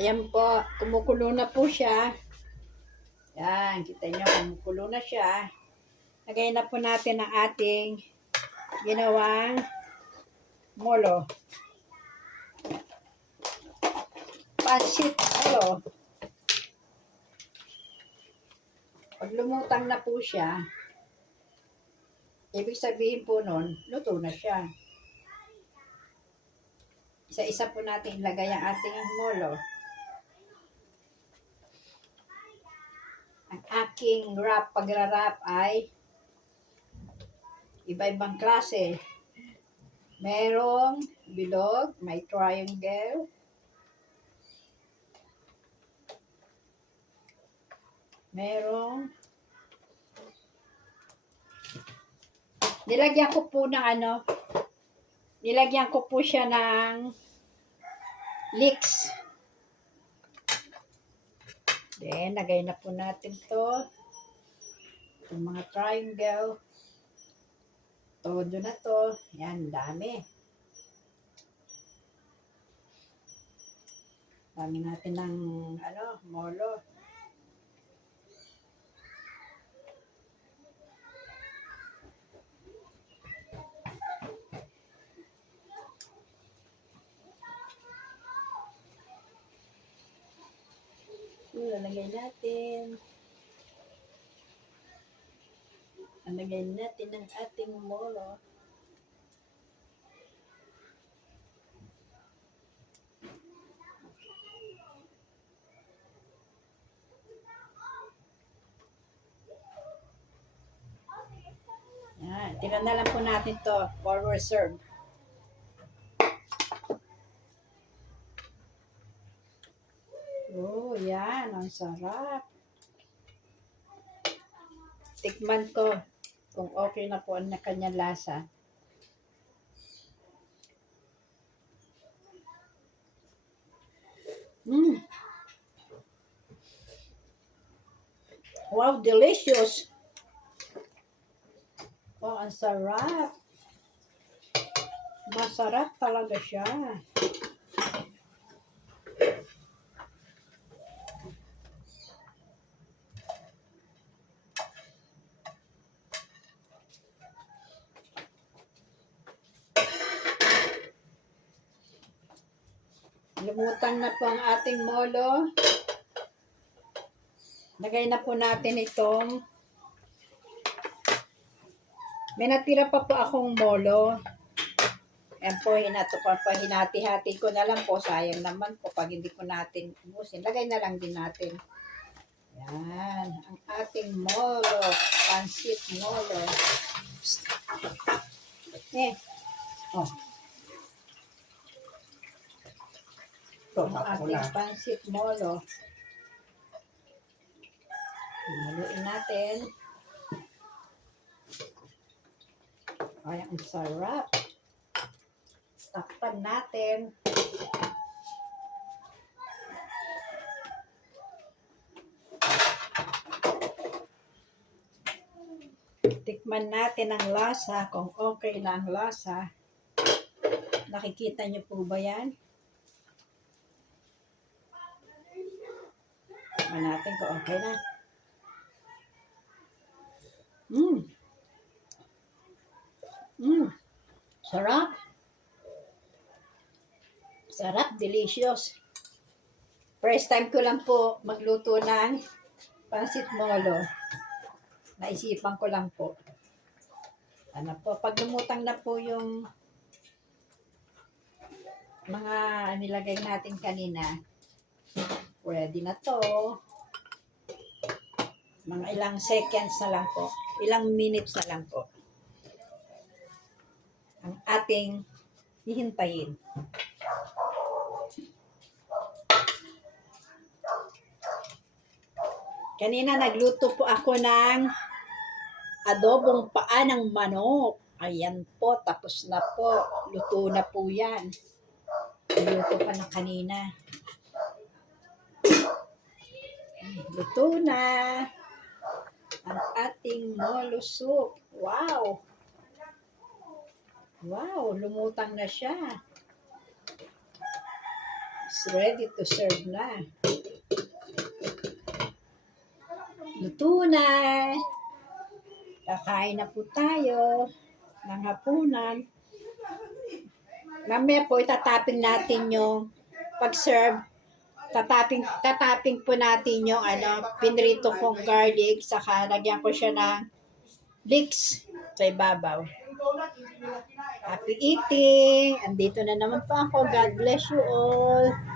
Ayan po, kumukulo na po siya. Yan, kita nyo, kumukulo na siya. Lagay na po natin ang ating ginawang molo. Pansit molo. Pag lumutang na po siya, ibig sabihin po nun, luto na siya. Isa-isa po natin ilagay ang ating molo. Ang aking pagra-wrap ay iba-ibang klase. Merong bilog, may triangle, merong nilagyan ko po ng nilagyan ko po siya ng leeks. Then, lagay na po natin to. Yung mga triangle. Todo na to. Yan, dami. Dami natin ng, molo. Lalagay natin. Lalagay natin ang ating molo. Yan, tira na lang po natin to for reserve. Oh, yan. Ang sarap. Tikman ko kung okay na po ang kanyang lasa. Wow, delicious. Oh, ang sarap. Masarap talaga siya. Lumutang na po ang ating molo. Lagay na po natin itong may natira pa po akong molo. Ayan po, hinati-hati ko na lang po. Sayang naman po pag hindi ko natin ubusin. Lagay na lang din natin. Yan, ang ating molo. Pansit molo. Oh. Ito ang ating pansit molo. Haluin natin. Ay, ang sarap. Takpan natin. Tikman natin ang lasa, kung okay na ang lasa. Nakikita niyo po ba yan? Tikman natin kung okay na. Sarap. Sarap, delicious. First time ko lang po magluto ng pansit molo. Naisipan ko lang po. Ano po, pag lumutang na po yung mga nilagay natin kanina, ready na to. Mga ilang seconds na lang po. Ilang minutes na lang po. Ang ating hihintayin. Kanina nagluto po ako ng adobong paa ng manok. Ayan po, tapos na po. Luto na po yan. Luto pa na kanina. Luto na ang ating molo soup. Wow! Wow, lumutang na siya. It's ready to serve na. Luto na. Kakain na po tayo ng hapunan. Mamaya po itataping natin yung pag-serve. Tataping po natin yung pinrito kong garlic, saka lagyan ko siya ng leeks sa ibabaw. Happy eating! Andito na naman po ako. God bless you all.